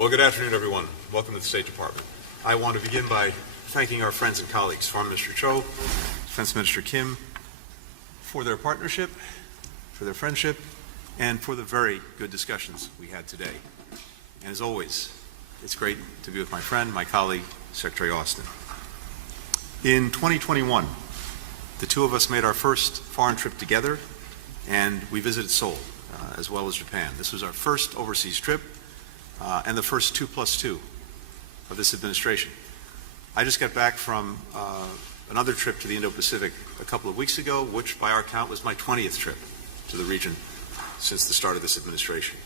Well, good afternoon, everyone. Welcome to the State Department. I want to begin by thanking our friends and colleagues, Foreign Minister Cho, Defense Minister Kim, for their partnership, for their friendship, and for the very good discussions we had today. And as always, it's great to be with my friend, my colleague, Secretary Austin. In 2021, the two of us made our first foreign trip together, and we visited Seoul, as well as Japan. This was our first overseas trip, and the first 2+2 of this administration. I just got back from another trip to the Indo-Pacific a couple of weeks ago, which by our count was my 20th trip to the region since the start of this administration.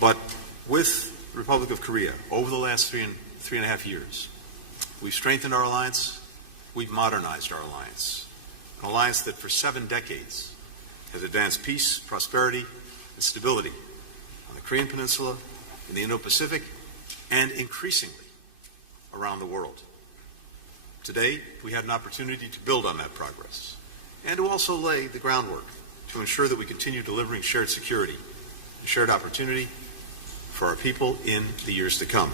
But with the Republic of Korea, over the last three and a half years, we've strengthened our alliance, we've modernized our alliance, an alliance that for 7 decades has advanced peace, prosperity, and stability on the Korean Peninsula, in the Indo-Pacific, and increasingly around the world. Today, we had an opportunity to build on that progress and to also lay the groundwork to ensure that we continue delivering shared security and shared opportunity for our people in the years to come.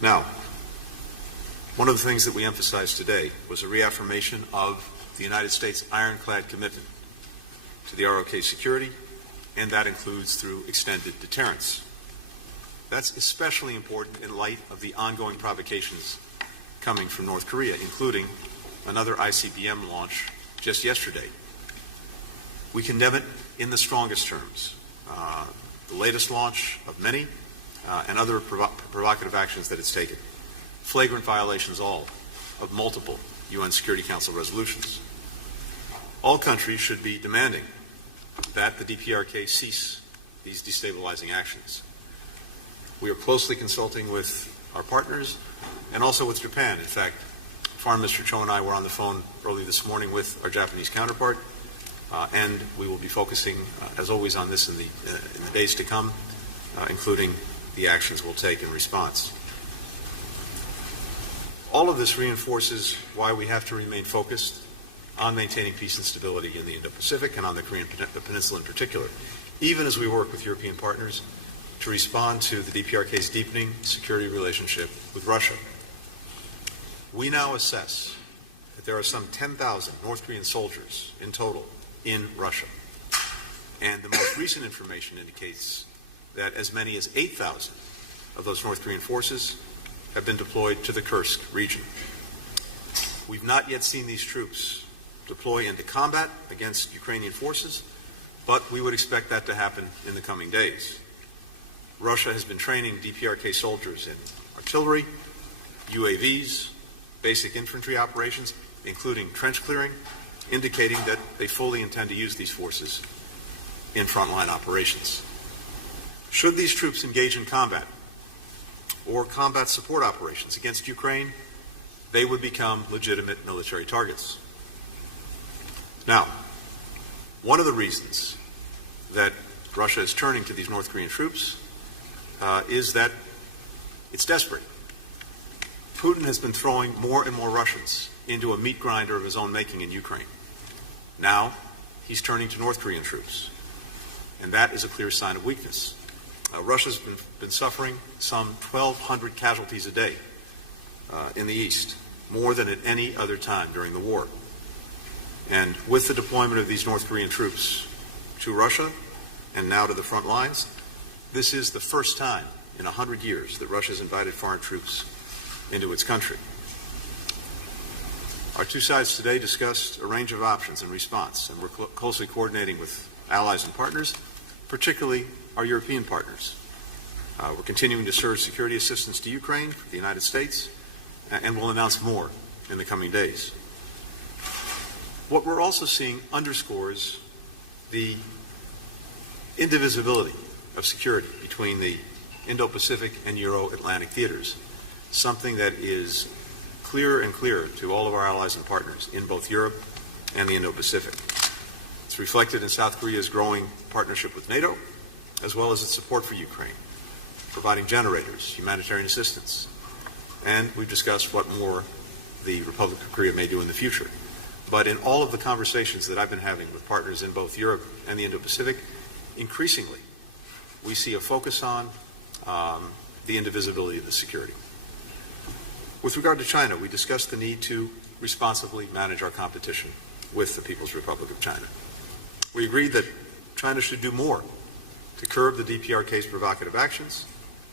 Now, one of the things that we emphasized today was a reaffirmation of the United States' ironclad commitment to the ROK security, and that includes through extended deterrence. That's especially important in light of the ongoing provocations coming from North Korea, including another ICBM launch just yesterday. We condemn it in the strongest terms. The latest launch of many and other provocative actions that it's taken. Flagrant violations all of multiple UN Security Council resolutions. All countries should be demanding that the DPRK cease these destabilizing actions. We are closely consulting with our partners and also with Japan. In fact, Foreign Minister Cho and I were on the phone early this morning with our Japanese counterpart, and we will be focusing, as always, on this in the days to come, including the actions we'll take in response. All of this reinforces why we have to remain focused on maintaining peace and stability in the Indo-Pacific and on the Korean Peninsula in particular, even as we work with European partners to respond to the DPRK's deepening security relationship with Russia. We now assess that there are some 10,000 North Korean soldiers in total in Russia. And the most recent information indicates that as many as 8,000 of those North Korean forces have been deployed to the Kursk region. We've not yet seen these troops deploy into combat against Ukrainian forces, but we would expect that to happen in the coming days. Russia has been training DPRK soldiers in artillery, UAVs, basic infantry operations, including trench clearing, indicating that they fully intend to use these forces in frontline operations. Should these troops engage in combat or combat support operations against Ukraine, they would become legitimate military targets. Now, one of the reasons that Russia is turning to these North Korean troops is that it's desperate. Putin has been throwing more and more Russians into a meat grinder of his own making in Ukraine. Now, he's turning to North Korean troops, and that is a clear sign of weakness. Russia's been suffering some 1,200 casualties a day in the east, more than at any other time during the war. And with the deployment of these North Korean troops to Russia and now to the front lines, this is the first time in 100 years that Russia has invited foreign troops into its country. Our two sides today discussed a range of options in response, and we're closely coordinating with allies and partners, particularly our European partners. We're continuing to surge security assistance to Ukraine from the United States, and we'll announce more in the coming days. What we're also seeing underscores the indivisibility of security between the Indo-Pacific and Euro-Atlantic theaters, something that is clearer and clearer to all of our allies and partners in both Europe and the Indo-Pacific. It's reflected in South Korea's growing partnership with NATO, as well as its support for Ukraine, providing generators, humanitarian assistance, and we've discussed what more the Republic of Korea may do in the future. But in all of the conversations that I've been having with partners in both Europe and the Indo-Pacific, increasingly we see a focus on the indivisibility of the security. With regard to China, we discussed the need to responsibly manage our competition with the People's Republic of China. We agreed that China should do more to curb the DPRK's provocative actions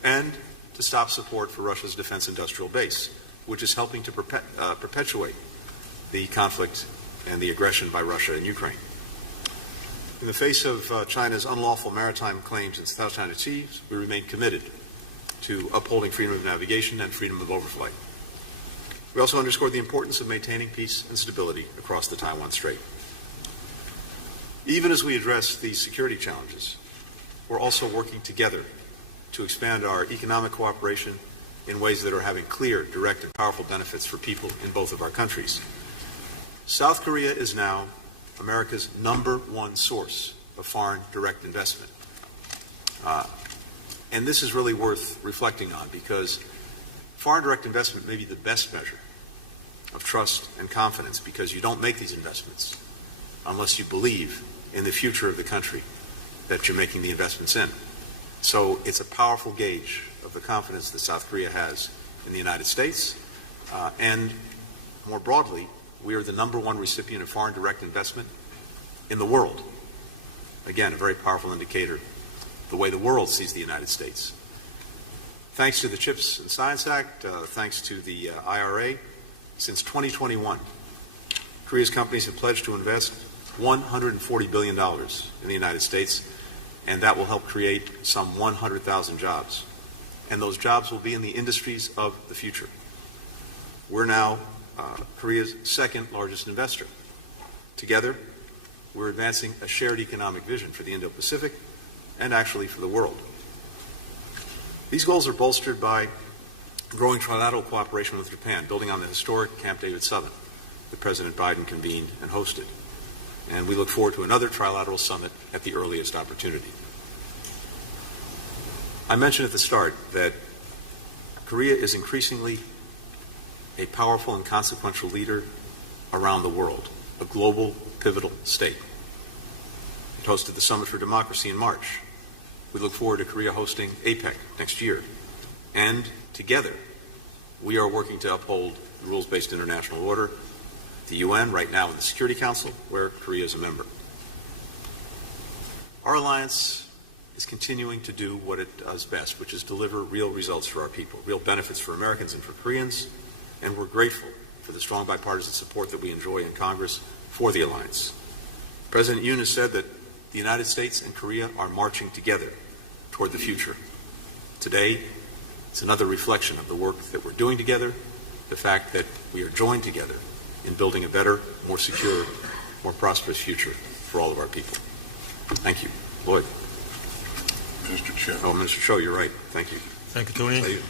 and to stop support for Russia's defense industrial base, which is helping to perpetuate the conflict and the aggression by Russia in Ukraine. In the face of China's unlawful maritime claims in South China Sea, we remain committed to upholding freedom of navigation and freedom of overflight. We also underscored the importance of maintaining peace and stability across the Taiwan Strait. Even as we address these security challenges, we're also working together to expand our economic cooperation in ways that are having clear, direct, and powerful benefits for people in both of our countries. South Korea is now America's #1 source of foreign direct investment. And this is really worth reflecting on because foreign direct investment may be the best measure of trust and confidence because you don't make these investments unless you believe in the future of the country that you're making the investments in. So it's a powerful gauge of the confidence that South Korea has in the United States. And more broadly, we are the #1 recipient of foreign direct investment in the world. Again, a very powerful indicator of the way the world sees the United States. Thanks to the CHIPS and Science Act, thanks to the IRA, since 2021, Korea's companies have pledged to invest $140 billion in the United States, and that will help create some 100,000 jobs. And those jobs will be in the industries of the future. We're now Korea's second largest investor. Together, we're advancing a shared economic vision for the Indo-Pacific and actually for the world. These goals are bolstered by growing trilateral cooperation with Japan, building on the historic Camp David summit that President Biden convened and hosted. And we look forward to another trilateral summit at the earliest opportunity. I mentioned at the start that Korea is increasingly a powerful and consequential leader around the world, a global pivotal state. It hosted the Summit for Democracy in March. We look forward to Korea hosting APEC next year. And together, we are working to uphold the rules-based international order, the UN, right now in the Security Council, where Korea is a member. Our alliance is continuing to do what it does best, which is deliver real results for our people, real benefits for Americans and for Koreans, and we're grateful for the strong bipartisan support that we enjoy in Congress for the alliance. President Yoon has said that the United States and Korea are marching together toward the future. Today, it's another reflection of the work that we're doing together, the fact that we are joined together in building a better, more secure, more prosperous future for all of our people. Thank you. Lloyd. Mr. Cho. Oh, Minister Cho, you're right. Thank you. Thank you, Tony. Tae-yul.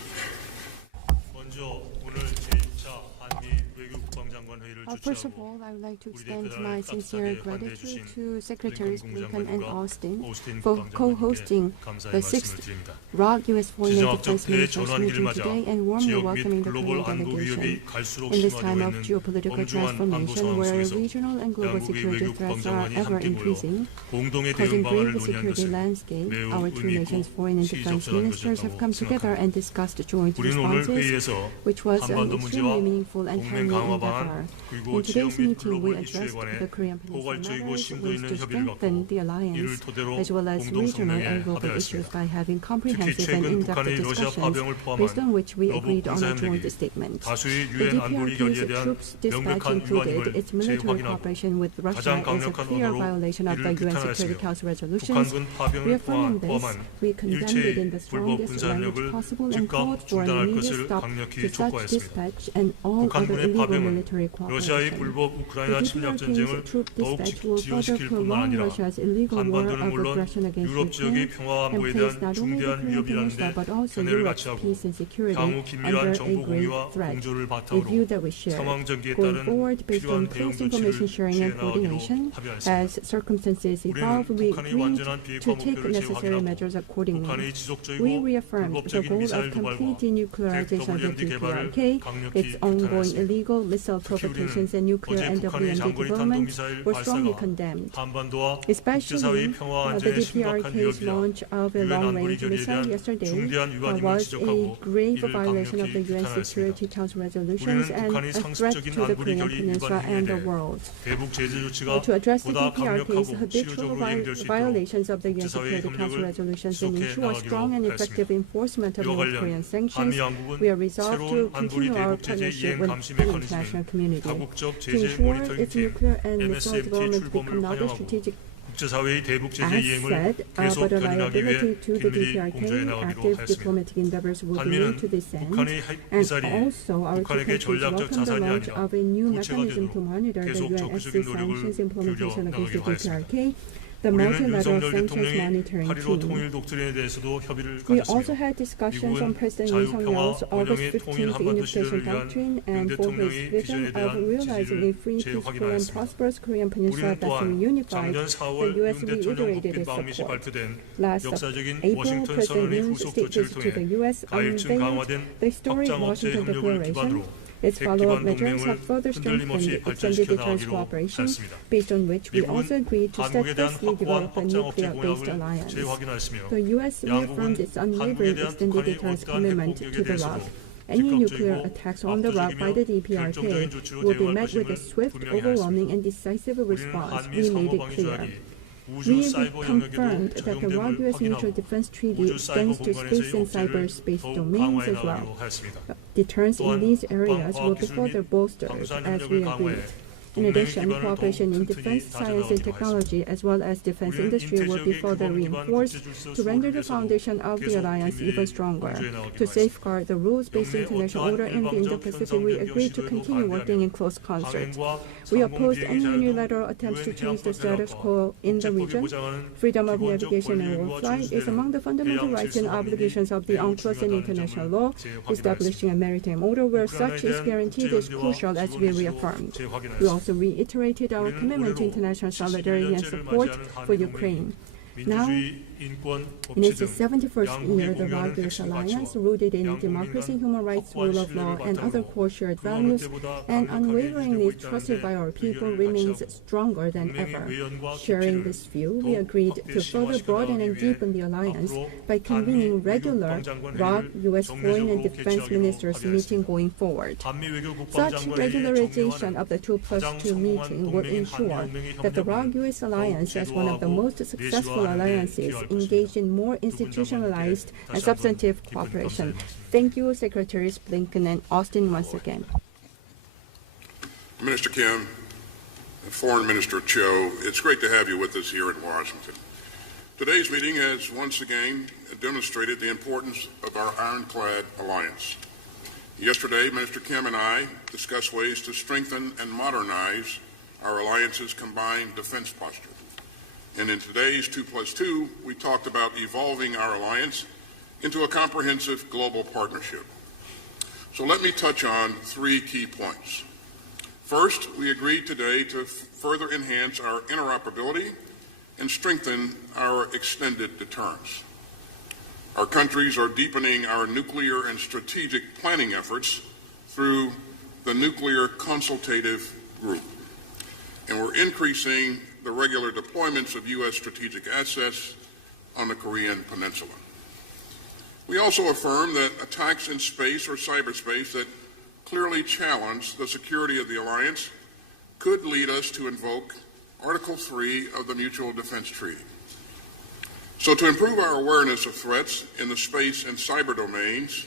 먼저 오늘 제2차 한미 외교국방장관 회의를 First of 주최하고 all, I would like to 우리 extend 대표를 my sincere 따뜻하게 gratitude 환대해주신 to Secretaries Blinken and Austin 오스틴 for 국방장관님께 co-hosting 감사의 the 말씀을 6th 드립니다. ROC U.S. Foreign and 지정학적 Defense 폐해 Ministers 전환기를 meeting 맞아 today and warmly 지역 및 welcoming the 글로벌 Korean 안보 위협이 delegation. 갈수록 In this time 심화되고 of 있는 geopolitical 엄중한 안보 transformation, 상황 where 속에서 regional and global 양국의 security 외교 threats are 국방장관이 ever 함께 모여 increasing, 공동의 causing 대응 방안을 grave 논의한 security 것은 landscape, 매우 our two 의미 nations' 있고 foreign and defense 시의적절한 ministers have come 것이었다고 together 생각합니다. and discussed joint 우리는 오늘 responses, 회의에서 which was an 한반도 문제와 extremely meaningful and 동맹 timely 강화 endeavor. 방안 그리고 In 지역 today's 및 meeting, we 글로벌 이슈에 addressed 관해 the Korean Peninsula 포괄적이고 matters, 심도 ways 있는 to 협의를 strengthen 갖고 the 이를 alliance, 토대로 as well as 공동 regional 성명에 and global issues 합의하였습니다. by having 특히 comprehensive and 최근 in-depth 북한의 러시아 discussions, 파병을 based on 포함한 which we 여부 agreed on a 군사 joint 협력이 statement. 다수의 The 유엔 안보리 결의에 DPRK's 대한 troops dispatch 명백한 included 위반임을 its military 재확인하고 cooperation with Russia 가장 is a 강력한 clear 언어로 violation of the 이를 UN Security 규탄하였으며 Council resolutions. 북한군 파병을 Reaffirming this, 포함한 we condemned it in the 일체의 불법 strongest 군사 language 협력을 possible and 즉각 called for an 중단할 immediate 것을 stop 강력히 to such 촉구하였습니다. dispatch and all other 북한군의 illegal 파병은 military 러시아의 cooperation. 불법 우크라이나 The 침략 DPRK's 전쟁을 troop 더욱 dispatch will further 지연시킬 뿐만 prolong 아니라 Russia's illegal war 한반도는 of 물론 aggression against 유럽 지역의 Ukraine 평화와 and 안보에 place 대한 not only the 중대한 Korean 위협이라는 Peninsula 데 but also 견해를 Europe's 같이 하고 peace and security 향후 under 긴밀한 a 정보 grave 공유와 threat. 공조를 A 바탕으로 view that we share. 상황 전개에 Going 따른 forward, based 필요한 on 대응 close information 조치를 sharing and 취해 coordination, 나가기로 합의하였습니다. as circumstances evolve, 우리는 we 북한의 agreed 완전한 비핵화 to take 목표를 necessary 재확인하고 measures accordingly. 북한의 We 지속적이고 reaffirmed the 불법적인 goal 미사일 of complete 도발과 denuclearization of the WMD 개발을 DPRK, 강력히 its ongoing 규탄하였습니다. illegal missile 특히 우리는 communications and nuclear 어제 and 북한의 WMD 장거리 development 탄도미사일 were strongly 발사가 condemned. 한반도와 Especially 국제사회의 평화와 the 안전에 심각한 DPRK's 위협이자 launch of a 유엔 안보리 long-range 결의에 missile 대한 yesterday 중대한 위반임을 was a 지적하고 grave 이를 violation of the 강력히 UN Security 비판하였습니다. Council resolutions 우리는 and 북한의 a threat 상습적인 to the 안보리 Korean 결의 Peninsula 위반 행위에 and the 대해 world. 대북 제재 조치가 To address the 보다 DPRK's 강력하고 habitual 실효적으로 이행될 수 있도록 violations of the UN 국제사회의 Security Council 협력을 resolutions and 지속해 ensure strong and 나가기로 effective 하였습니다. enforcement of 이와 North 관련 Korean sanctions, 한미 양국은 we are resolved to 새로운 안보리 continue our 대북 제재 partnership 이행 with 감시 the international 메커니즘은 community 다국적 to 제재 ensure 모니터링 its 팀 nuclear and missile MSMT의 development 출범을 become another 환영하고 strategic 국제사회의 대북 제재 asset, 이행을 계속 but a 견인하기 위해 liability to the 긴밀히 DPRK. 공조해 나가기로 Active 하였습니다. diplomatic endeavors will be 한미는 made to this end. 북한의 And 미사일이 also, our two 북한에게 countries 전략적 welcome the 자산이 launch 아니라 of a new 부채가 mechanism to 되도록 monitor the 계속 UNSC 적극적인 노력을 sanctions implementation 기울여 against the 나가기로 하였습니다. DPRK. The 우리는 multilateral 윤석열 sanctions 대통령이 monitoring 8.15 team. 통일 독트린에 대해서도 협의를 We also 가졌으며 had discussions on 미국은 President 자유평화 Yong-hyun's August 원영의 통일 15th 한반도 unification 시대를 위한 doctrine 윤 and for his 대통령의 vision 비전에 of 대한 realizing a free, 지지를 peaceful and 재확인하였습니다. prosperous Korean peninsula 우리는 that's 또한 reunified. 작년 The 4월 U.S. 윤 대통령 reiterated 국빈 its 방미시 support. 발표된 Last 역사적인 April, 워싱턴 President 선언의 Yoon's 후속 state 조치를 visit to 통해 the U.S. 가일층 unveiled 강화된 the historic 확장 억제 Washington 협력을 Declaration. 기반으로 Its follow-up measures 백기반 have further strengthened 흔들림 없이 extended 발전시켜 deterrence 나가기로 cooperation, 하였습니다. based on which we 미국은 also agreed to 한국에 대한 steadfastly 확고한 develop a 확장 억제 nuclear-based 공약을 alliance. 재확인하였으며 The U.S. reaffirmed its 양국은 unwavering 한국에 대한 extended 북한의 deterrence 어떠한 commitment 핵공격에 to the 대해서도 ROC. Any nuclear 즉각적이고 attacks on the ROC by the DPRK 결정적인 조치로 will be 대응할 met with a 것임을 swift, 분명히 overwhelming, 하였습니다. and decisive 우리는 response. 한미 We made it 상호방위 clear. 조약이 우주 We 사이버 confirmed 영역에도 that the ROC 적용됨을 U.S. mutual 확인하고 defense treaty 우주 사이버 extends to space 공간에서의 and 억제를 cyberspace 더욱 domains 강화해 as well. 나가기로 하였습니다. Deterrence in 또한 these areas will be 과학기술 further 및 bolstered 방산 as 협력을 we 강화해 agreed. In addition, 동맹의 기반을 cooperation in 더욱 defense, 튼튼히 science, and 다져나가기로 technology, as well as defense 우리는 industry, will be 인체 further 지역의 규범 기반 reinforced 국제질서 to render the 수호를 foundation of the 계속 alliance 긴밀히 even stronger. 공조해 나가기로 To 하였습니다. safeguard the rules-based 영내 international 어떠한 order in the 일방적 Indo-Pacific, we 현상 agreed to 변경 continue 시도에도 working in close concert. 강행과 We 상공 opposed 비행기 any 자율도 unilateral attempts to 유엔 change the status 해양법 quo in the 국제법이 region. 보장하는 Freedom of 기본적 navigation and 권리와 overflight is 준수되는 among the fundamental 해양 rights and 질서 obligations of the 매우 UNCLOS and 중요하다는 international 점을 law. 재확인하였습니다. Establishing a maritime order where 우크라이나에 such is 대한 guaranteed is 국제연대와 crucial, as we 지원 reaffirmed. 의지도 We 재확인하였습니다. also reiterated our 우리는 commitment to 올해로 international solidarity and 71년째를 support 맞이하는 for 한미 Ukraine. 동맹이 Now, 민주주의, 인권, in its 법치 등 71st year, 양국이 the 공유하는 ROC-US 핵심 alliance, 가치와 rooted in 양국 democracy, 민간 human rights, 확고한 rule of law, 신뢰를 and other 바탕으로 core shared 그 어느 values, 때보다 and 강력하게 unwaveringly 유지되고 trusted by our 있다는데 people, 의견을 remains 같이 하고 stronger than 동맹의 ever. 외연과 Sharing 깊이를 this view, we 더욱 agreed 확대 to further 심화시켜 broaden and 나가기 위해 deepen the alliance 앞으로 by convening 한미 regular 외교 국방장관 ROC-US 회의를 foreign and 정례적으로 defense 개최하기로 ministers meeting 합의하였습니다. going forward. 한미 외교 Such 국방장관 회의의 regularization 정례화는 of the 2+2 meeting would ensure that the ROC-US alliance, as one of the most successful alliances, engaged in more institutionalized and substantive cooperation. Thank you, Secretaries Blinken and Austin, once again. Minister Kim, Foreign Minister Cho, it's great to have you with us here in Washington. Today's meeting has once again demonstrated the importance of our ironclad alliance. Yesterday, Minister Kim and I discussed ways to strengthen and modernize our alliance's combined defense posture. And in today's 2+2, we talked about evolving our alliance into a comprehensive global partnership. So let me touch on three key points. First, we agreed today to further enhance our interoperability and strengthen our extended deterrence. Our countries are deepening our nuclear and strategic planning efforts through the Nuclear Consultative Group, and we're increasing the regular deployments of U.S. strategic assets on the Korean Peninsula. We also affirm that attacks in space or cyberspace that clearly challenge the security of the alliance could lead us to invoke Article 3 of the Mutual Defense Treaty. So to improve our awareness of threats in the space and cyber domains,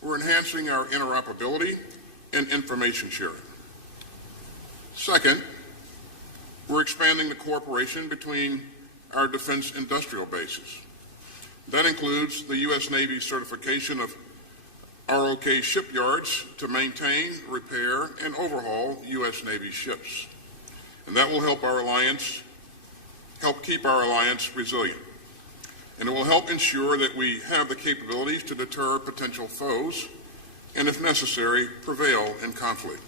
we're enhancing our interoperability and information sharing. Second, we're expanding the cooperation between our defense industrial bases. That includes the U.S. Navy certification of ROK shipyards to maintain, repair, and overhaul U.S. Navy ships. And that will help keep our alliance resilient. And it will help ensure that we have the capabilities to deter potential foes and, if necessary, prevail in conflict.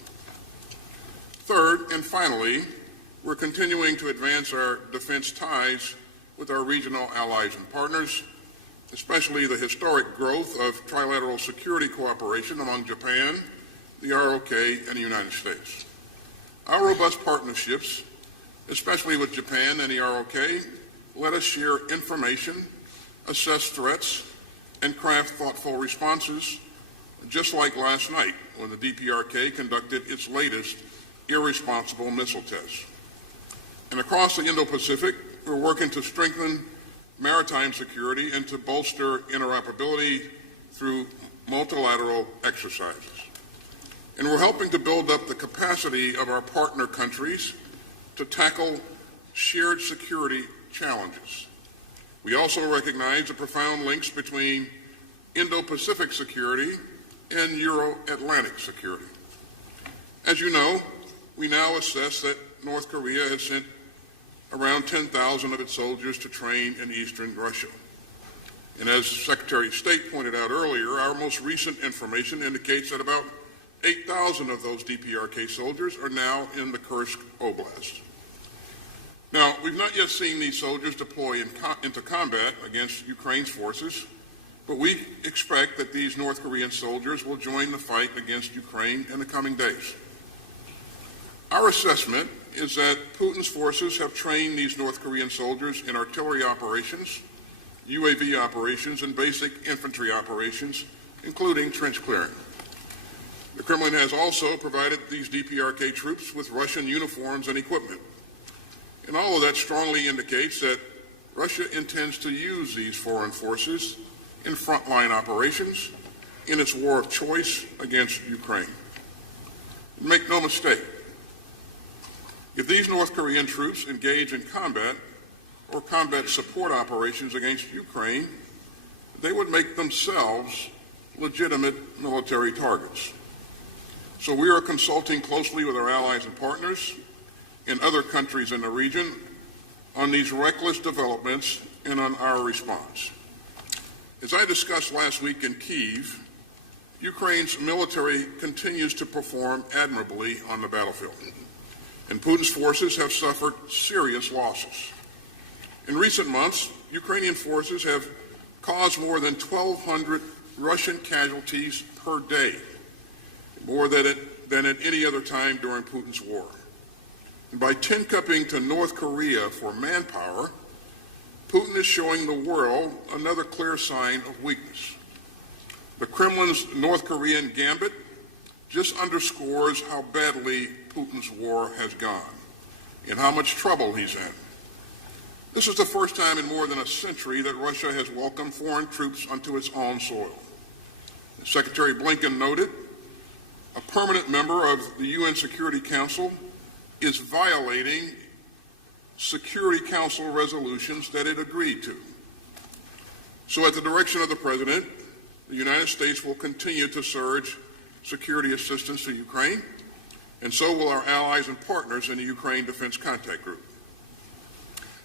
Third, and finally, we're continuing to advance our defense ties with our regional allies and partners, especially the historic growth of trilateral security cooperation among Japan, the ROK, and the United States. Our robust partnerships, especially with Japan and the ROK, let us share information, assess threats, and craft thoughtful responses, just like last night when the DPRK conducted its latest irresponsible missile test. And across the Indo-Pacific, we're working to strengthen maritime security and to bolster interoperability through multilateral exercises. And we're helping to build up the capacity of our partner countries to tackle shared security challenges. We also recognize the profound links between Indo-Pacific security and Euro-Atlantic security. As you know, we now assess that North Korea has sent around 10,000 of its soldiers to train in eastern Russia. And as Secretary of State pointed out earlier, our most recent information indicates that about 8,000 of those DPRK soldiers are now in the Kursk Oblast. Now, we've not yet seen these soldiers deploy into combat against Ukraine's forces, but we expect that these North Korean soldiers will join the fight against Ukraine in the coming days. Our assessment is that Putin's forces have trained these North Korean soldiers in artillery operations, UAV operations, and basic infantry operations, including trench clearing. The Kremlin has also provided these DPRK troops with Russian uniforms and equipment. And all of that strongly indicates that Russia intends to use these foreign forces in frontline operations in its war of choice against Ukraine. Make no mistake, if these North Korean troops engage in combat or combat support operations against Ukraine, they would make themselves legitimate military targets. So we are consulting closely with our allies and partners in other countries in the region on these reckless developments and on our response. As I discussed last week in Kyiv, Ukraine's military continues to perform admirably on the battlefield, and Putin's forces have suffered serious losses. In recent months, Ukrainian forces have caused more than 1,200 Russian casualties per day, more than at any other time during Putin's war. And by tin-cupping to North Korea for manpower, Putin is showing the world another clear sign of weakness. The Kremlin's North Korean gambit just underscores how badly Putin's war has gone and how much trouble he's in. This is the first time in more than a century that Russia has welcomed foreign troops onto its own soil. As Secretary Blinken noted, a permanent member of the UN Security Council is violating Security Council resolutions that it agreed to. So at the direction of the President, the United States will continue to surge security assistance to Ukraine, and so will our allies and partners in the Ukraine Defense Contact Group.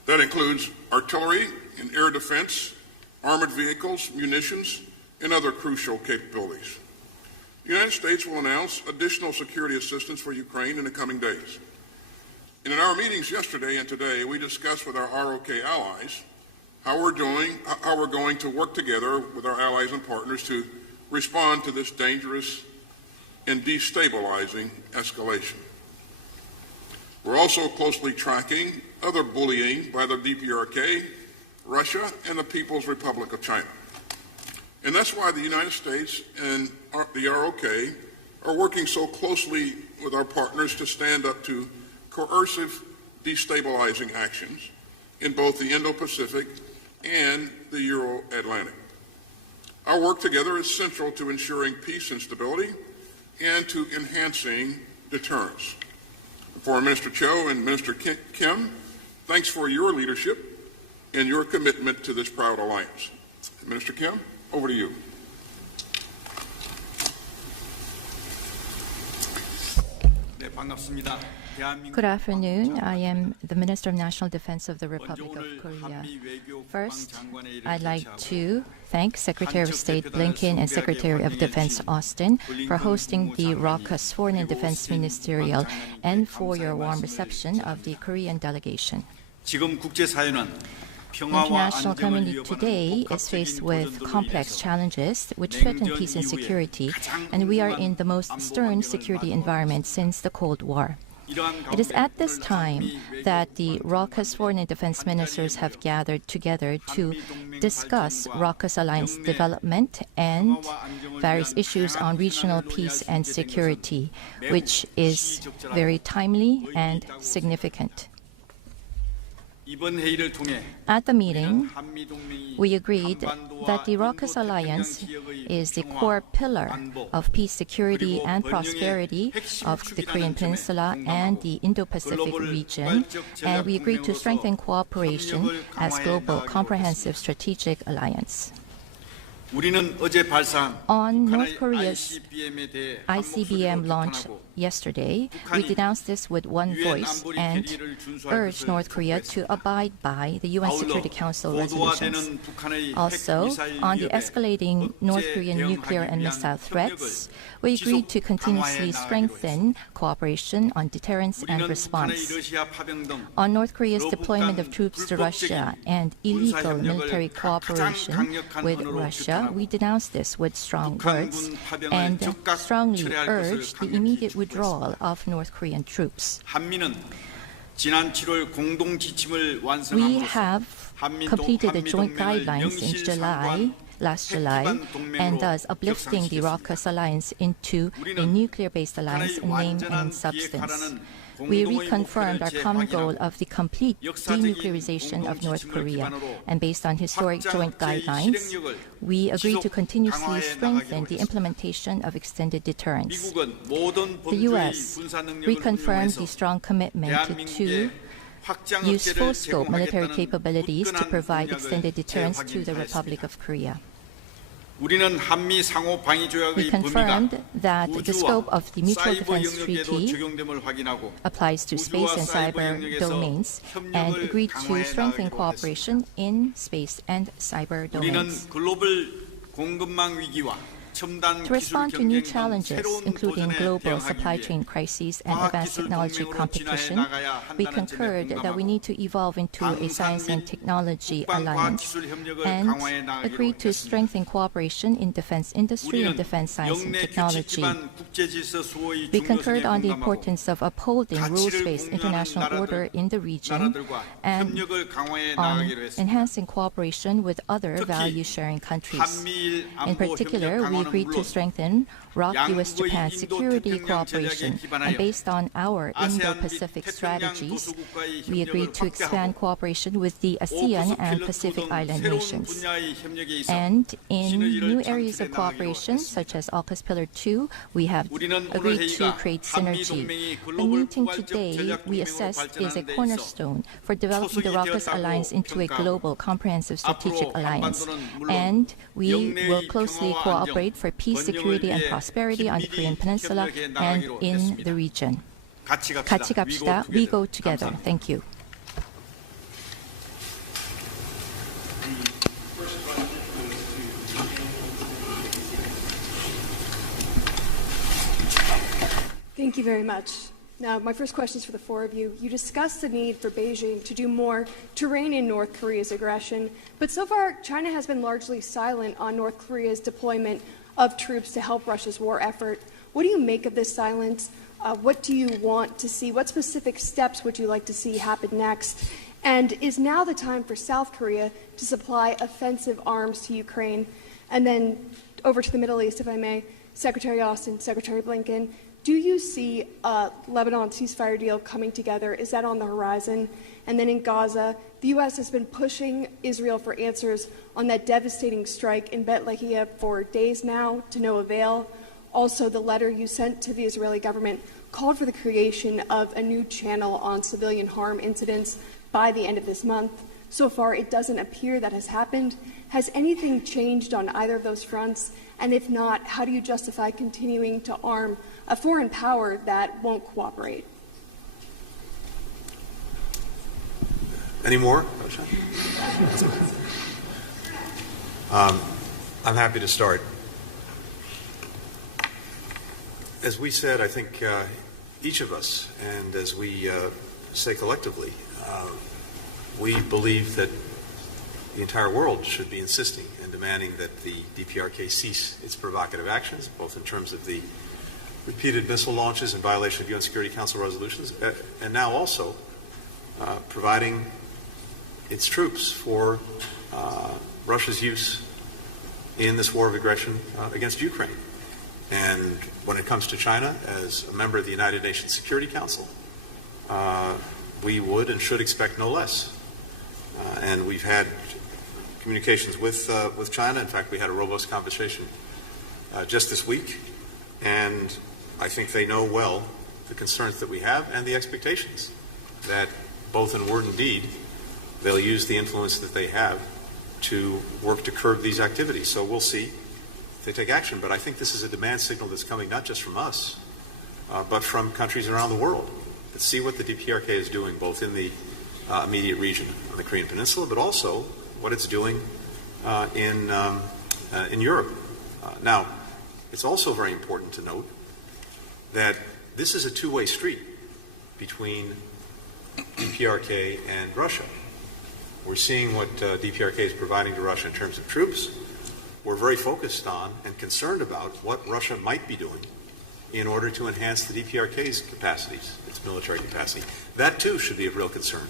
That includes artillery and air defense, armored vehicles, munitions, and other crucial capabilities. The United States will announce additional security assistance for Ukraine in the coming days. And in our meetings yesterday and today, we discussed with our ROK allies how we're going to work together with our allies and partners to respond to this dangerous and destabilizing escalation. We're also closely tracking other bullying by the DPRK, Russia, and the People's Republic of China. And that's why the United States and the ROK are working so closely with our partners to stand up to coercive, destabilizing actions in both the Indo-Pacific and the Euro-Atlantic. Our work together is central to ensuring peace and stability and to enhancing deterrence. Foreign Minister Cho and Minister Kim, thanks for your leadership and your commitment to this proud alliance. Minister Kim, over to you. Good afternoon. I am the Minister of National Defense of the Republic of Korea. First, I'd like to thank Secretary of State Blinken and Secretary of Defense Austin for hosting the raucous Foreign and Defense Ministerial and for your warm reception of the Korean delegation. The international community today is faced with complex challenges which threaten peace and security, and we are in the most stern security environment since the Cold War. It is at this time that the raucous foreign and defense ministers have gathered together to discuss raucous alliance development and various issues on regional peace and security, which is very timely and significant. At the meeting, we agreed that the raucous alliance is the core pillar of peace, security, and prosperity of the Korean Peninsula and the Indo-Pacific region, and we agreed to strengthen cooperation as global comprehensive strategic alliance. On North Korea's ICBM launch yesterday, we denounced this with one voice and urged North Korea to abide by the UN Security Council resolutions. Also, on the escalating North Korean nuclear and missile threats, we agreed to continuously strengthen cooperation on deterrence and response. On North Korea's deployment of troops to Russia and illegal military cooperation with Russia, we denounced this with strong words and strongly urged the immediate withdrawal of North Korean troops. We have completed the joint guidelines in last July, and thus uplifting the raucous alliance into a nuclear-based alliance in name and substance. We reconfirmed our common goal of the complete denuclearization of North Korea, and based on historic joint guidelines, we agreed to continuously strengthen the implementation of extended deterrence. The U.S. reconfirmed the strong commitment to use full-scope military capabilities to provide extended deterrence to the Republic of Korea. We confirmed that the scope of the Mutual Defense Treaty applies to space and cyber domains and agreed to strengthen cooperation in space and cyber domains. To respond to new challenges, including global supply chain crises and advanced technology competition, we concurred that we need to evolve into a science and technology alliance and agreed to strengthen cooperation in defense industry and defense science and technology. We concurred on the importance of upholding rules-based international order in the region and on enhancing cooperation with other value-sharing countries. In particular, we agreed to strengthen ROK-US-Japan security cooperation, and based on our Indo-Pacific strategies, we agreed to expand cooperation with the ASEAN and Pacific Island nations. And in new areas of cooperation, such as AUKUS Pillar 2, we have agreed to create synergy. The meeting today, we assessed, is a cornerstone for developing the ROK-US alliance into a global comprehensive strategic alliance. And we will closely cooperate for peace, security, and prosperity on the Korean Peninsula and in the region. 같이 갑시다. We go together. Thank you. Thank you very much. Now, my first question is for the four of you. You discussed the need for Beijing to do more to rein in North Korea's aggression, but so far, China has been largely silent on North Korea's deployment of troops to help Russia's war effort. What do you make of this silence? What do you want to see? What specific steps would you like to see happen next? And is now the time for South Korea to supply offensive arms to Ukraine? And then over to the Middle East, if I may, Secretary Austin, Secretary Blinken, do you see a Lebanon ceasefire deal coming together? Is that on the horizon? And then in Gaza, the U.S. has been pushing Israel for answers on that devastating strike in Bet Lahia for days now, to no avail. Also, the letter you sent to the Israeli government called for the creation of a new channel on civilian harm incidents by the end of this month. So far, it doesn't appear that has happened. Has anything changed on either of those fronts? And if not, how do you justify continuing to arm a foreign power that won't cooperate? Any more? I'm happy to start. As we said, I think each of us, and as we say collectively, we believe that the entire world should be insisting and demanding that the DPRK cease its provocative actions, both in terms of the repeated missile launches in violation of UN Security Council resolutions, and now also providing its troops for Russia's use in this war of aggression against Ukraine. And when it comes to China, as a member of the United Nations Security Council, we would and should expect no less. And we've had communications with China. In fact, we had a robust conversation just this week, and I think they know well the concerns that we have and the expectations that both in word and deed they'll use the influence that they have to work to curb these activities. So we'll see if they take action. But I think this is a demand signal that's coming not just from us, but from countries around the world that see what the DPRK is doing, both in the immediate region on the Korean Peninsula, but also what it's doing in Europe. Now, it's also very important to note that this is a two-way street between DPRK and Russia. We're seeing what DPRK is providing to Russia in terms of troops. We're very focused on and concerned about what Russia might be doing in order to enhance the DPRK's capacities, its military capacity. That, too, should be of real concern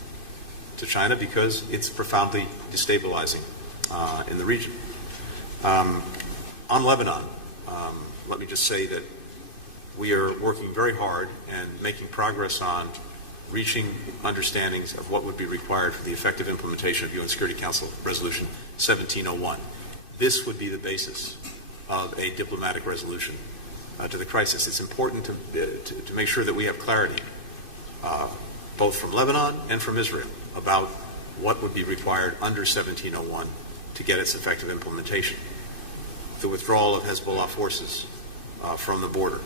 to China because it's profoundly destabilizing in the region. On Lebanon, let me just say that we are working very hard and making progress on reaching understandings of what would be required for the effective implementation of UN Security Council Resolution 1701. This would be the basis of a diplomatic resolution to the crisis. It's important to make sure that we have clarity, both from Lebanon and from Israel, about what would be required under 1701 to get its effective implementation. The withdrawal of Hezbollah forces from the border,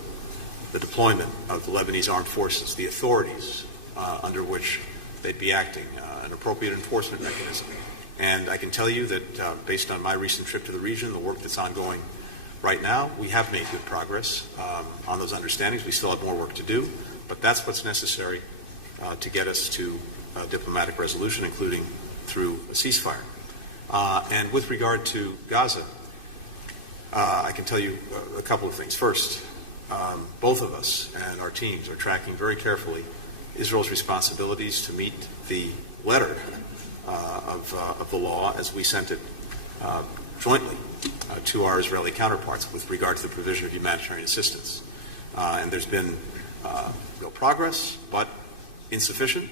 the deployment of the Lebanese armed forces, the authorities under which they'd be acting, an appropriate enforcement mechanism. And I can tell you that based on my recent trip to the region, the work that's ongoing right now, we have made good progress on those understandings. We still have more work to do, but that's what's necessary to get us to a diplomatic resolution, including through a ceasefire. And with regard to Gaza, I can tell you a couple of things. First, both of us and our teams are tracking very carefully Israel's responsibilities to meet the letter of the law as we sent it jointly to our Israeli counterparts with regard to the provision of humanitarian assistance. And there's been real progress, but insufficient,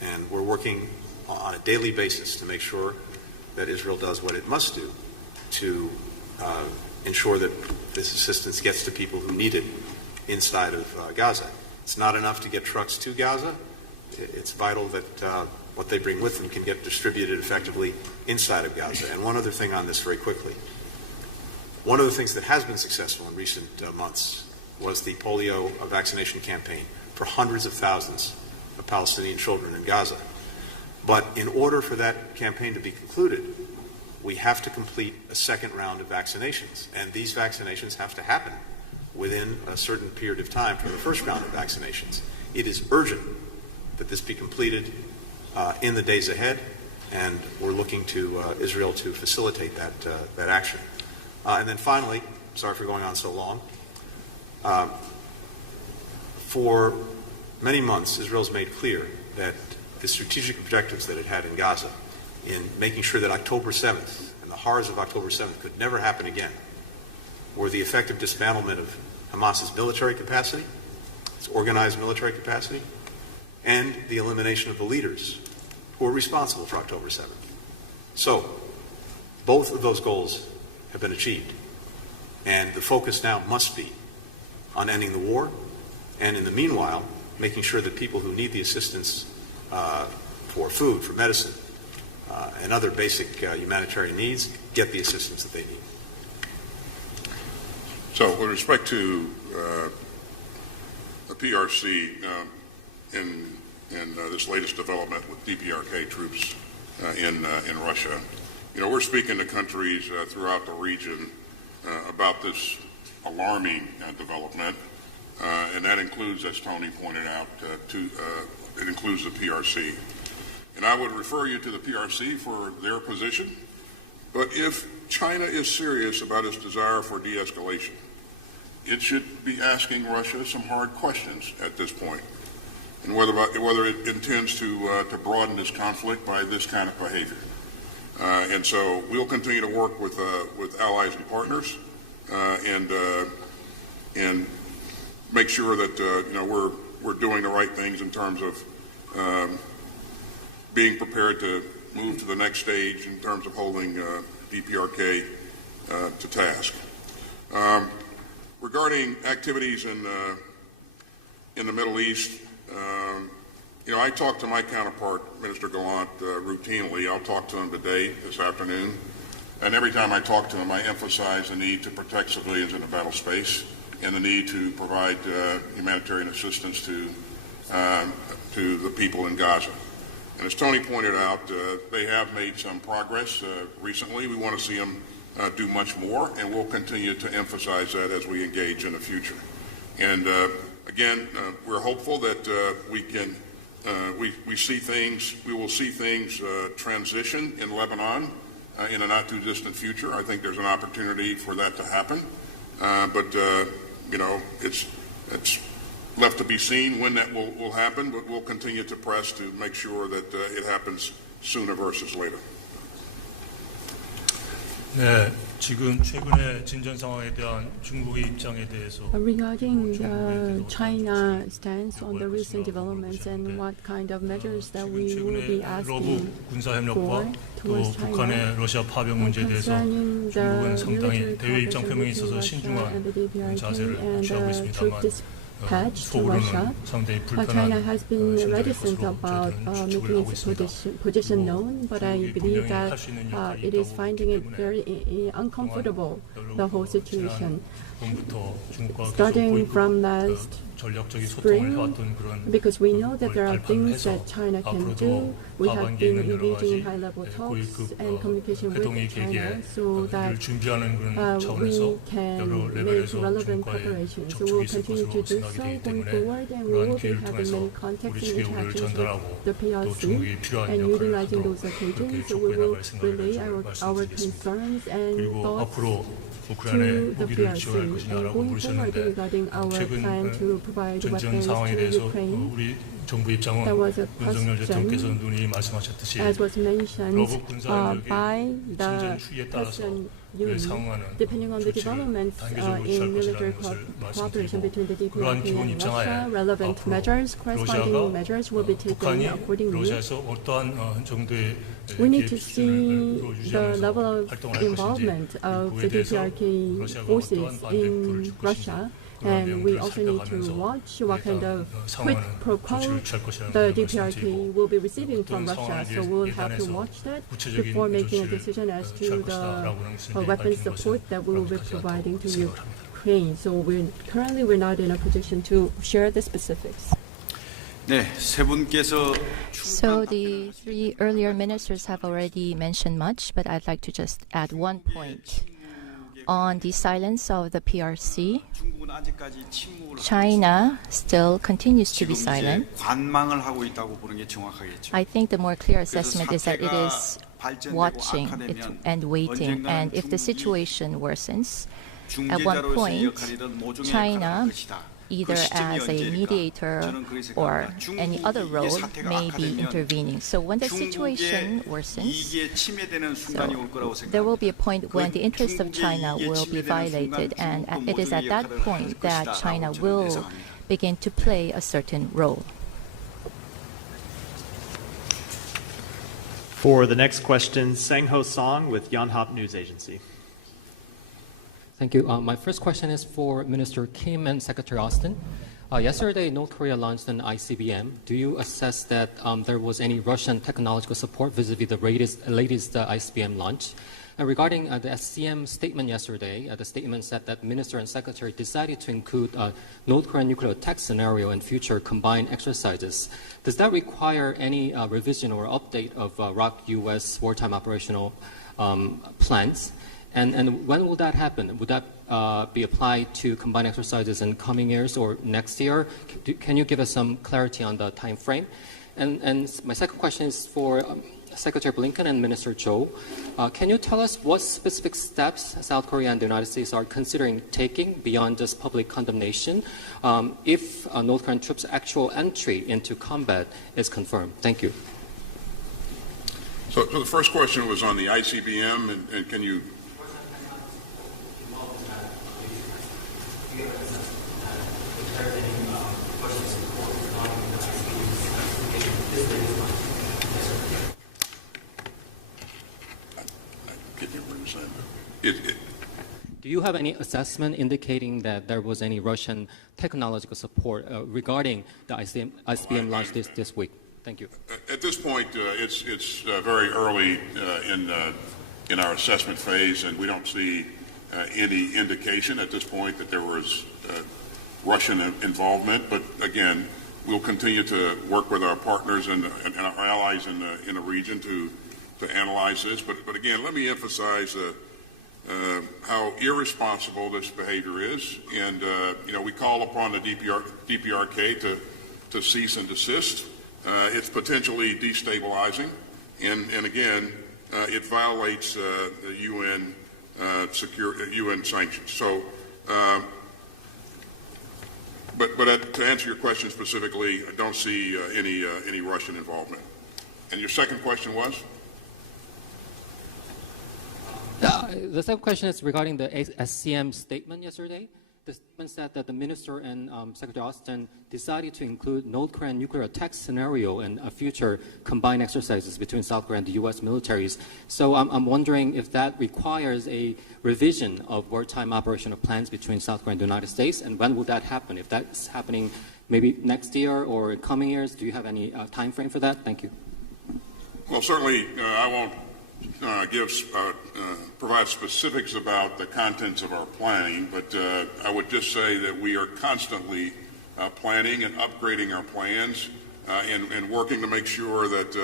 and we're working on a daily basis to make sure that Israel does what it must do to ensure that this assistance gets to people who need it inside of Gaza. It's not enough to get trucks to Gaza. It's vital that what they bring with them can get distributed effectively inside of Gaza. And one other thing on this very quickly. One of the things that has been successful in recent months was the polio vaccination campaign for hundreds of thousands of Palestinian children in Gaza. But in order for that campaign to be concluded, we have to complete a second round of vaccinations. And these vaccinations have to happen within a certain period of time from the first round of vaccinations. It is urgent that this be completed in the days ahead, and we're looking to Israel to facilitate that action. And then finally, sorry for going on so long, for many months Israel's made clear that the strategic objectives that it had in Gaza in making sure that October 7th and the horrors of October 7th could never happen again were the effective dismantlement of Hamas's military capacity, its organized military capacity, and the elimination of the leaders who were responsible for October 7th. So, both of those goals have been achieved. And the focus now must be on ending the war, and in the meanwhile, making sure that people who need the assistance for food, for medicine, and other basic humanitarian needs get the assistance that they need. So, with respect to the PRC in this latest development with DPRK troops in Russia, we're speaking to countries throughout the region about this alarming development, and that includes, as Tony pointed out, it includes the PRC. And I would refer you to the PRC for their position. But if China is serious about its desire for de-escalation, it should be asking Russia some hard questions at this point, and whether it intends to broaden this conflict by this kind of behavior. And so we'll continue to work with allies and partners, and make sure that we're doing the right things in terms of being prepared to move to the next stage in terms of holding DPRK to task. Regarding activities in the Middle East, I talk to my counterpart, Minister Gallant, routinely. I'll talk to him today, this afternoon, and every time I talk to him, I emphasize the need to protect civilians in the battle space and the need to provide humanitarian assistance to the people in Gaza. And as Tony pointed out, they have made some progress recently. We want to see them do much more, and we'll continue to emphasize that as we engage in the future. And again, we're hopeful that we will see things transition in Lebanon in a not too distant future. I think there's an opportunity for that to happen, but it's left to be seen when that will happen. But we'll continue to press to make sure that it happens sooner versus later. 네, 지금 최근의 진전 상황에 대한 중국의 입장에 대해서 Regarding China stance on the recent developments and what kind of measures that we will be 러브 asking 군사협력과 또 towards 북한의 China 러시아 파병 문제에 대해서 concerning 중국은 the 상당히 military 대외 입장 cooperation 표명에 between 있어서 Russia 신중한 and the DPRK 자세를 and 취하고 the troop 있습니다만 dispatch to Russia. 속으로는 상당히 China 불편한 has been 심정일 reticent 것으로 about 저희들은 추측을 making 하고 its 있습니다. position known, but I 중국이 believe 분명히 that 할 수 있는 역할이 it is 있다고 finding it 보기 very uncomfortable, the whole situation. 봄부터 중국과 Starting 계속 from 고위급 last 전략적인 소통을 spring, 해왔던 그런 because we know that there are 발판을 things 해서 that China can 앞으로도 do. We have 하반기에 been 있는 여러 engaging in 가지 high-level talks 고위급 and communication 회동의 with China 계기에 so that 이를 준비하는 그런 차원에서 we can 여러 make 레벨에서 relevant 중국과의 preparations. So 접촉이 we'll 있을 continue to 것으로 do 생각이 so 되기 going 때문에 forward, and we 그러한 will be 기회를 having 통해서 many contacts 우리 and 측의 우려를 interactions 전달하고 with the 또 PRC, 중국이 필요한 and 역할을 utilizing 하도록 those 그렇게 occasions, so we 촉구해 will 나갈 생각을 relay 가지고 our 말씀드리겠습니다. concerns and 그리고 thoughts 앞으로 to 우크라이나에 the 무기를 PRC. 지원할 And 것이냐라고 going forward, 물으셨는데 regarding our 최근 plan to provide 전쟁 weapons 상황에 to 대해서 Ukraine, 우리 정부 입장은 there was a 윤석열 대통령께서 question, 눈이 말씀하셨듯이 as was mentioned 러브 군사협력의 by the 진전 추이에 따라서 President 그에 Yoon, 상응하는 depending on the 조치를 developments 단계적으로 in 취할 military 것이라는 것을 cooperation between the 말씀드리고 그러한 DPRK 기본 and 입장하에 Russia, relevant 앞으로 measures, corresponding 러시아가 measures will be taken 북한이 accordingly. 러시아에서 어떠한 정도의 We need to 기획 see 수준을 the 유지하면서 level of 활동을 할 involvement 것인지 of 그에 the 대해서 DPRK 러시아가 forces 어떠한 반대표를 in 줄 것인지 Russia, 그런 and we 내용들을 also need to 살펴가면서 watch what kind of quid 상황하는 pro quo 조치를 취할 것이라는 the 것을 DPRK 말씀드리고 will be receiving from 어떤 Russia. 상황에 So we'll have to 예단해서 watch that 구체적인 before making a 조치를 decision as to 취할 the 것이다라고 하는 것을 weapon 밝힌 support 것은 that we will be 그런 providing to 것이라고 생각을 합니다. Ukraine. So we're not in a position to share the specifics. 네, 세 분께서 So the three earlier ministers have already mentioned much, but I'd like to just add one point. On the silence of the PRC, 중국은 아직까지 침묵을 China still continues to 지금 be 이제 silent. 관망을 하고 있다고 보는 게 정확하겠죠. I think the more clear 그래서 assessment is that it 사태가 is 발전되고 watching 악화되면 and waiting, 언젠가는 and if the 중국이 situation worsens, at one 중재자로서의 point, 역할이든 모종의 China, 역할을 할 것이다. either 그 시점이 as a 언제일까? mediator 저는 그렇게 or 생각합니다. any other 중국이 role 이게 사태가 may be 악화되면 intervening. So when the situation 중국의 worsens, 이익에 침해되는 순간이 올 거라고 there will 생각합니다. be a point when the interests of 중국의 China 이익에 will be 침해되는 violated, 순간 and 중국도 it is at 모종의 that 역할을 할 point that 것이다라고 China 저는 will 예상합니다. begin to play a certain role. For the next question, Sang-ho Song with Yonhap News Agency. Thank you. My first question is for Minister Kim and Secretary Austin. Yesterday, North Korea launched an ICBM. Do you assess that there was any Russian technological support vis-a-vis the latest ICBM launch? And regarding the SCM statement yesterday, the statement said that Minister and Secretary decided to include North Korean nuclear attack scenario in future combined exercises. Does that require any revision or update of ROK-US wartime operational plans? And when will that happen? Would that be applied to combined exercises in coming years or next year? Can you give us some clarity on the time frame? And my second question is for Secretary Blinken and Minister Cho. Can you tell us what specific steps South Korea and the United States are considering taking beyond just public condemnation if North Korean troops' actual entry into combat is confirmed? Thank you. So the first question was on the ICBM, and can you... Do you have any assessment indicating that there was any Russian technological support regarding the ICBM launch this week? Thank you. At this point, it's very early in our assessment phase, and we don't see any indication at this point that there was Russian involvement. But again, we'll continue to work with our partners and our allies in the region to analyze this. But again, let me emphasize how irresponsible this behavior is, and we call upon the DPRK to cease and desist. It's potentially destabilizing, and again, it violates the UN UN sanctions. So, but to answer your question specifically, I don't see any Russian involvement. And your second question was? The second question is regarding the SCM statement yesterday. The statement said that the minister and Secretary Austin decided to include North Korean nuclear attack scenario in future combined exercises between South Korea and the U.S. militaries. So I'm wondering if that requires a revision of wartime operational plans between South Korea and the United States, and when will that happen? If that's happening maybe next year or in coming years, do you have any time frame for that? Thank you. Well, certainly I won't provide specifics about the contents of our planning, but I would just say that we are constantly planning and upgrading our plans and working to make sure that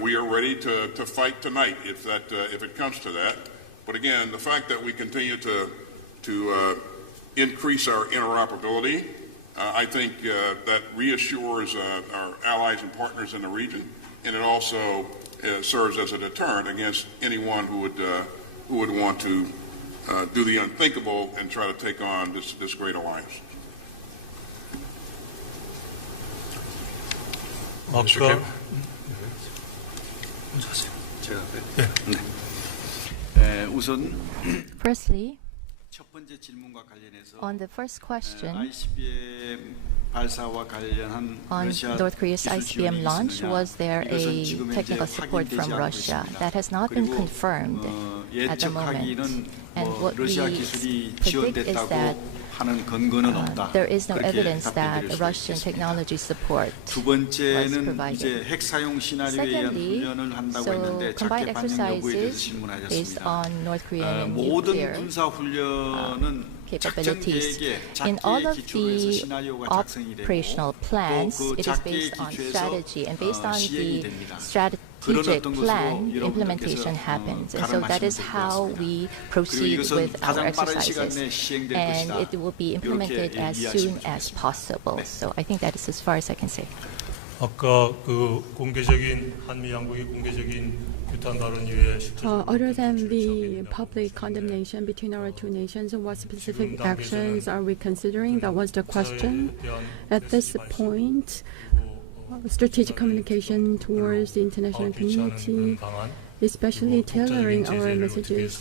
we are ready to fight tonight if it comes to that. But again, the fact that we continue to increase our interoperability, I think that reassures our allies and partners in the region, and it also serves as a deterrent against anyone who would want to do the unthinkable and try to take on this great alliance. 아까 우선 Firstly, 첫 번째 질문과 관련해서 on the first question ICBM 발사와 관련한 on North Korea's ICBM launch, was there a technical support from Russia? That has not been confirmed at the moment. And what we predict is that there is no evidence that Russian technology support was provided. Secondly, so combined exercises based on North Korean nuclear capabilities. In all of the operational plans, it is based on strategy, and based on the strategic plan, implementation happens. And so that is how we proceed with our exercises. And it will be implemented as soon as possible. So I think that is as far as I can say. 아까 그 공개적인 한미 양국의 공개적인 규탄 발언 이외에 Other than the public condemnation between our two nations, what specific actions are we considering? That was the question. At this point, strategic communication towards the international community, especially tailoring our messages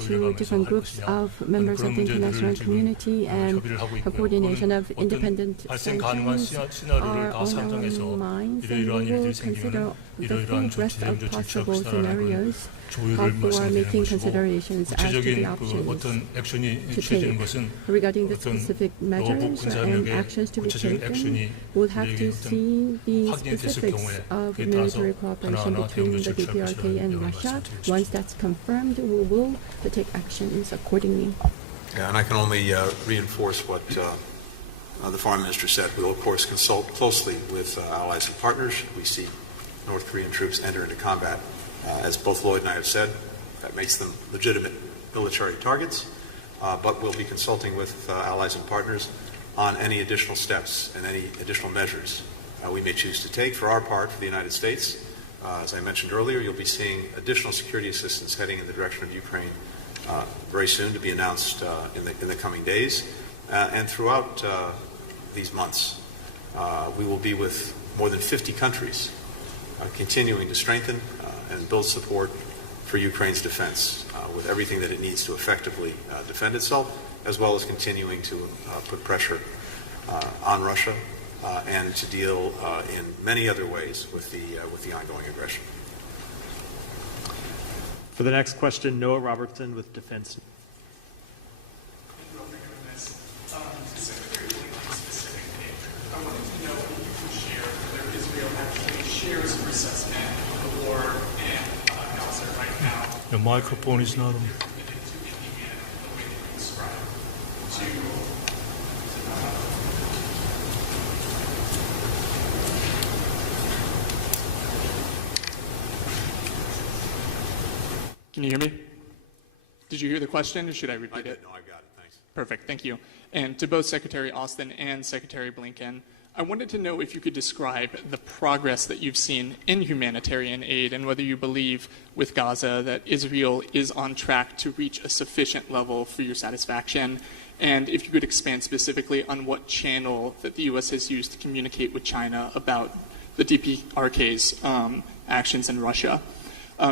to different groups of members of the international community, and coordination of independent sanctions are on our minds, and we will consider the full breadth of possible scenarios for making considerations as to the options to take. Regarding the specific measures and actions to be taken, we'll have to see the specifics of military cooperation between the DPRK and Russia. Once that's confirmed, we will take actions accordingly. Yeah, and I can only reinforce what the Foreign Minister said. We will, of course, consult closely with allies and partners. We see North Korean troops enter into combat. As both Lloyd and I have said, that makes them legitimate military targets, but we'll be consulting with allies and partners on any additional steps and any additional measures we may choose to take. For our part, for the United States, As I mentioned earlier, you'll be seeing additional security assistance heading in the direction of Ukraine very soon, to be announced in the coming days. And throughout these months, we will be with more than 50 countries, continuing to strengthen and build support for Ukraine's defense with everything that it needs to effectively defend itself, as well as continuing to put pressure on Russia and to deal in many other ways with the ongoing aggression. For the next question, Noah Robertson with Defense. Secretary Blinken specifically, I wanted to know if you can share whether Israel actually shares your assessment of the war in Gaza right now. The microphone is not on. Committed to ending it the way that you described. Can you hear me? Did you hear the question, or should I repeat it? No, I got it. Thanks. Perfect, thank you. And to both Secretary Austin and Secretary Blinken, I wanted to know if you could describe the progress that you've seen in humanitarian aid and whether you believe with Gaza that Israel is on track to reach a sufficient level for your satisfaction, and if you could expand specifically on what channel that the U.S. has used to communicate with China about the DPRK's actions in Russia.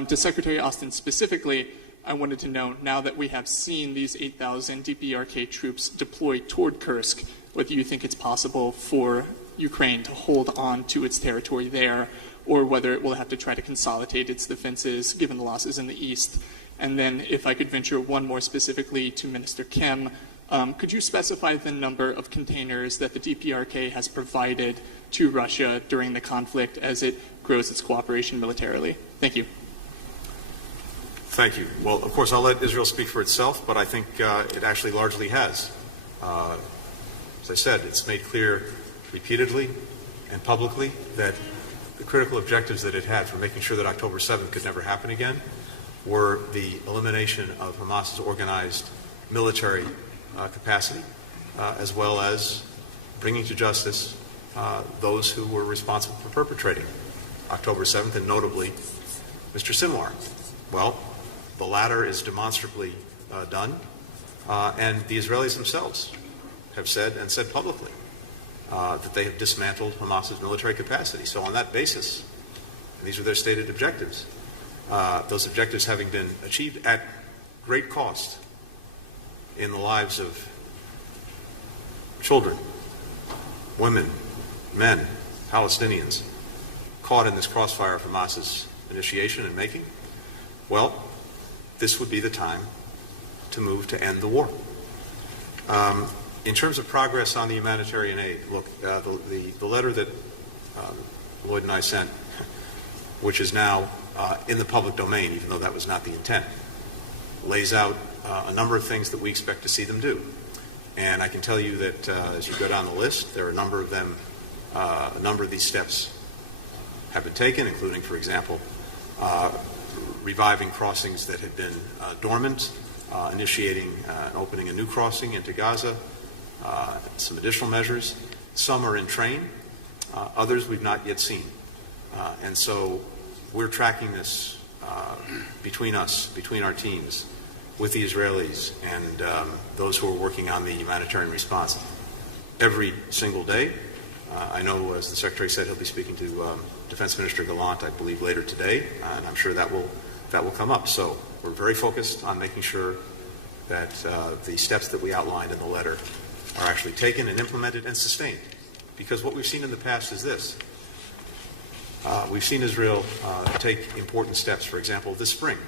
To Secretary Austin specifically, I wanted to know, now that we have seen these 8,000 DPRK troops deployed toward Kursk, whether you think it's possible for Ukraine to hold on to its territory there, or whether it will have to try to consolidate its defenses given the losses in the east. And then if I could venture one more specifically to Minister Kim, could you specify the number of containers that the DPRK has provided to Russia during the conflict as it grows its cooperation militarily? Thank you. Thank you. Well, of course, I'll let Israel speak for itself, but I think it actually largely has. As I said, it's made clear repeatedly and publicly that the critical objectives that it had for making sure that October 7th could never happen again were the elimination of Hamas's organized military capacity, as well as bringing to justice those who were responsible for perpetrating October 7th, and notably Mr. Sinwar. Well, the latter is demonstrably done, and the Israelis themselves have said, and said publicly, that they have dismantled Hamas's military capacity. So on that basis, these are their stated objectives. Those objectives having been achieved at great cost in the lives of children, women, men, Palestinians, caught in this crossfire of Hamas's initiation and making, well, this would be the time to move to end the war. In terms of progress on the humanitarian aid, look, the letter that Lloyd and I sent, which is now in the public domain, even though that was not the intent, lays out a number of things that we expect to see them do. And I can tell you that as you go down the list, there are a number of them, a number of these steps have been taken, including, for example, reviving crossings that had been dormant, initiating and opening a new crossing into Gaza, some additional measures. Some are in train, others we've not yet seen. And so we're tracking this between us, between our teams, with the Israelis and those who are working on the humanitarian response every single day. I know, as the Secretary said, he'll be speaking to Defense Minister Gallant, I believe, later today, and I'm sure that will come up. So we're very focused on making sure that the steps that we outlined in the letter are actually taken and implemented and sustained. Because what we've seen in the past is this. We've seen Israel take important steps, for example, this spring,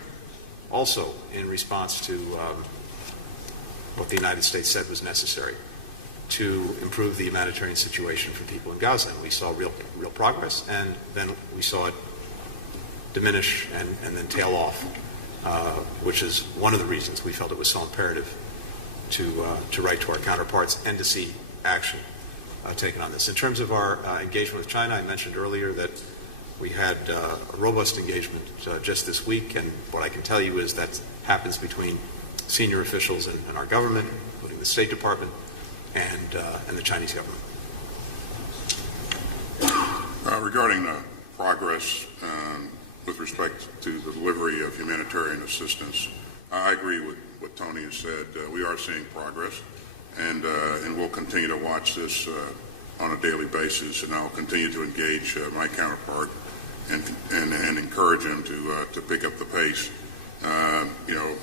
also in response to what the United States said was necessary to improve the humanitarian situation for people in Gaza. And we saw real progress, and then we saw it diminish and then tail off, which is one of the reasons we felt it was so imperative to write to our counterparts and to see action taken on this. In terms of our engagement with China, I mentioned earlier that we had a robust engagement just this week, and what I can tell you is that happens between senior officials in our government, including the State Department, and the Chinese government. Regarding progress with respect to the delivery of humanitarian assistance. I agree with what Tony has said. We are seeing progress, and we'll continue to watch this on a daily basis, and I'll continue to engage my counterpart and encourage him to pick up the pace.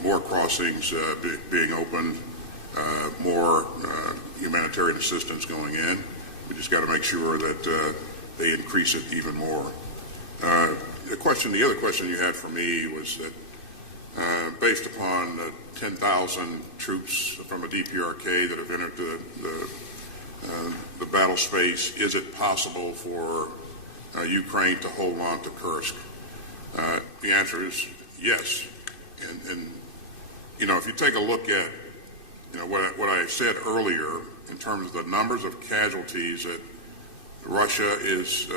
More crossings being opened, more humanitarian assistance going in. We just got to make sure that they increase it even more. The other question you had for me was that based upon the 10,000 troops from a DPRK that have entered the battle space, is it possible for Ukraine to hold on to Kursk? The answer is yes. And if you take a look at what I said earlier in terms of the numbers of casualties that Russia is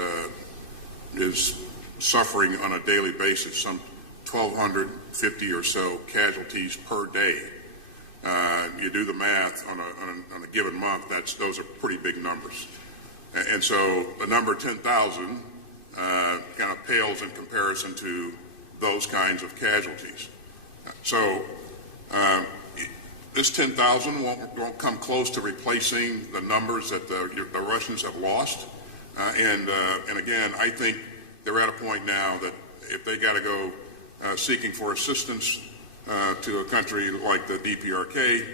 suffering on a daily basis, some 1,250 or so casualties per day. You do the math on a given month, those are pretty big numbers. And so the number 10,000 kind of pales in comparison to those kinds of casualties. So this 10,000 won't come close to replacing the numbers that the Russians have lost. And again, I think they're at a point now that if they got to go seeking for assistance to a country like the DPRK,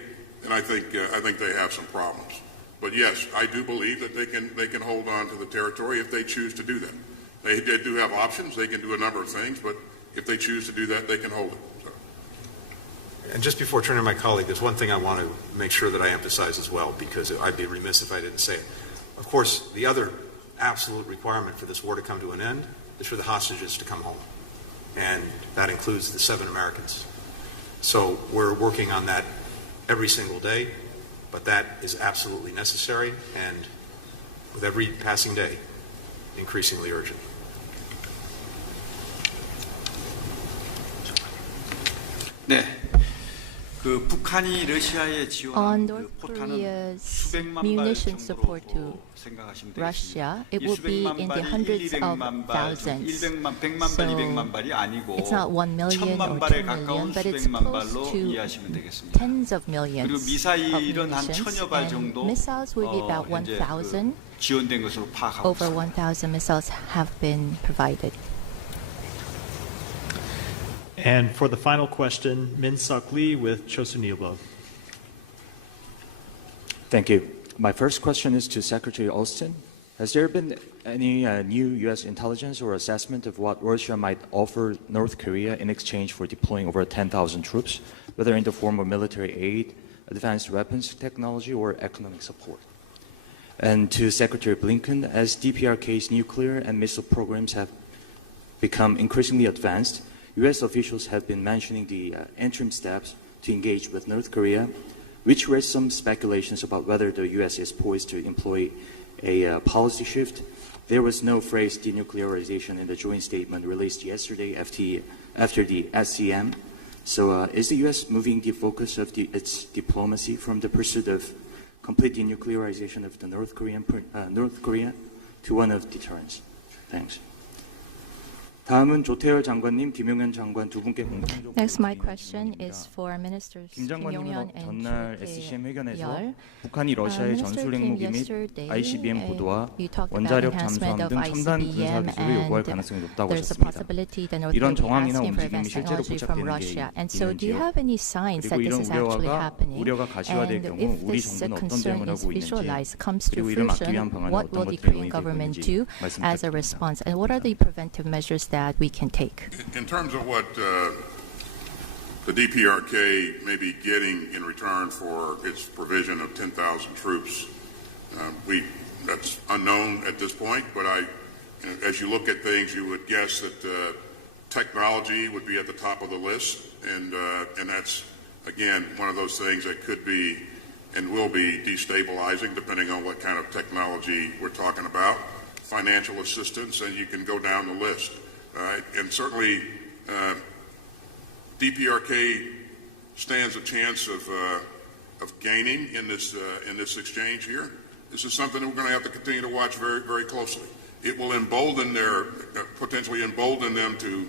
then I think they have some problems. But yes, I do believe that they can hold on to the territory if they choose to do that. They do have options. They can do a number of things, but if they choose to do that, they can hold it. So. And just before turning to my colleague, there's one thing I want to make sure that I emphasize as well, because I'd be remiss if I didn't say it. Of course, the other absolute requirement for this war to come to an end is for the hostages to come home. And that includes the 7 Americans. So we're working on that every single day, but that is absolutely necessary, and with every passing day, increasingly urgent. 네. 북한이 러시아에 지원한 포탄은 수백만 발 정도로 생각하시면 Russia, it will be in the hundreds of thousands. So it's not 1 million or 2 million, but it's close to tens of millions of munitions, and missiles will be about 1,000. Over 1,000 missiles have been provided. And for the final question, Min Suk Lee with Chosun Ilbo. Thank you. My first question is to Secretary Austin. Has there been any new U.S. intelligence or assessment of what Russia might offer North Korea in exchange for deploying over 10,000 troops, whether in the form of military aid, advanced weapons technology, or economic support? And to Secretary Blinken, as DPRK's nuclear and missile programs have become increasingly advanced, U.S. officials have been mentioning the interim steps to engage with North Korea, which raised some speculations about whether the U.S. is poised to employ a policy shift. There was no phrase denuclearization in the joint statement released yesterday after the SCM. So is the U.S. moving the focus of its diplomacy from the pursuit of complete denuclearization of the North Korea to one of deterrence? Thanks. 다음은 조태열 장관님, 김용현 장관 두 분께 공통적으로 Next, my question is for Ministers 김 장관님은 Yong-hyun and 전날 SCM 회견에서 Tae-yul. 북한이 러시아의 전술 핵무기 및 ICBM 고도화, 원자력 잠수함 등 첨단 군사 기술을 요구할 가능성이 높다고 하셨습니다. 이런 정황이나 움직임이 실제로 포착되는 게 있는지요? 그리고 이런 우려가 가시화될 경우 우리 정부는 어떤 대응을 하고 있는지, 그리고 이를 막기 위한 방안은 어떤 것들이 논의되고 있는지 말씀 부탁드립니다. And what are the preventive measures that we can take? In terms of what the DPRK may be getting in return for its provision of 10,000 troops, that's unknown at this point, but as you look at things, you would guess that technology would be at the top of the list, and that's, again, one of those things that could be and will be destabilizing depending on what kind of technology we're talking about. Financial assistance, and you can go down the list. And certainly, DPRK stands a chance of gaining in this exchange here. This is something that we're going to have to continue to watch very, very closely. It will potentially embolden them to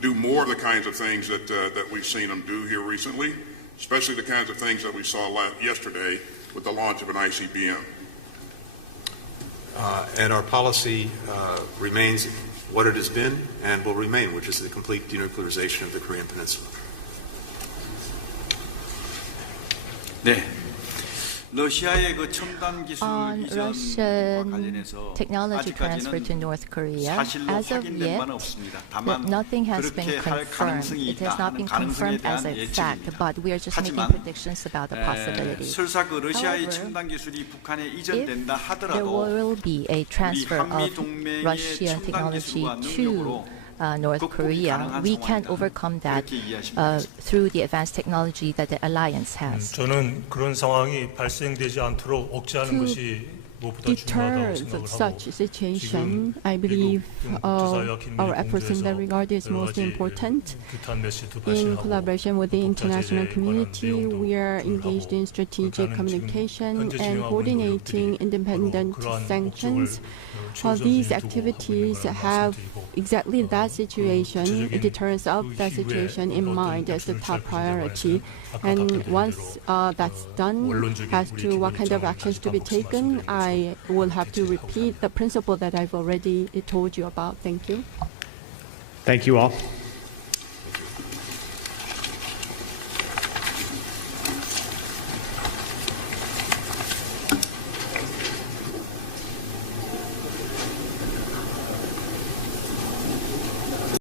do more of the kinds of things that we've seen them do here recently, especially the kinds of things that we saw yesterday with the launch of an ICBM. And our policy remains what it has been and will remain, which is the complete denuclearization of the Korean Peninsula. 네. 러시아의 그 첨단 기술 On 이전과 Russian 관련해서 technology transfer to 아직까지는 North Korea, 사실로 as of 확인된 yet, 바는 없습니다. 다만 nothing has 그렇게 been 할 confirmed. 가능성이 It has 있다 not 하는 been 가능성에 confirmed as 대한 a fact, 예측입니다. but we are just making 하지만 predictions about the possibility. 설사 그 러시아의 However, 첨단 기술이 북한에 if 이전된다 there 하더라도 will be a 우리 transfer 한미 of 동맹의 Russian 첨단 technology 기술과 to 능력으로 North Korea, we can overcome that through the advanced technology that the alliance has. 저는 그런 상황이 발생되지 않도록 억제하는 것이 무엇보다 중요하다고 Deter 생각을 such 하고 situation, I believe our efforts in that regard is most important. In collaboration with the international community, we are engaged in strategic communication and coordinating independent sanctions. These activities have exactly that situation, deterrence of that situation in mind as the top priority. And once that's done, as to what kind of actions to be taken, I will have to repeat the principle that I've already told you about. Thank you. Thank you all.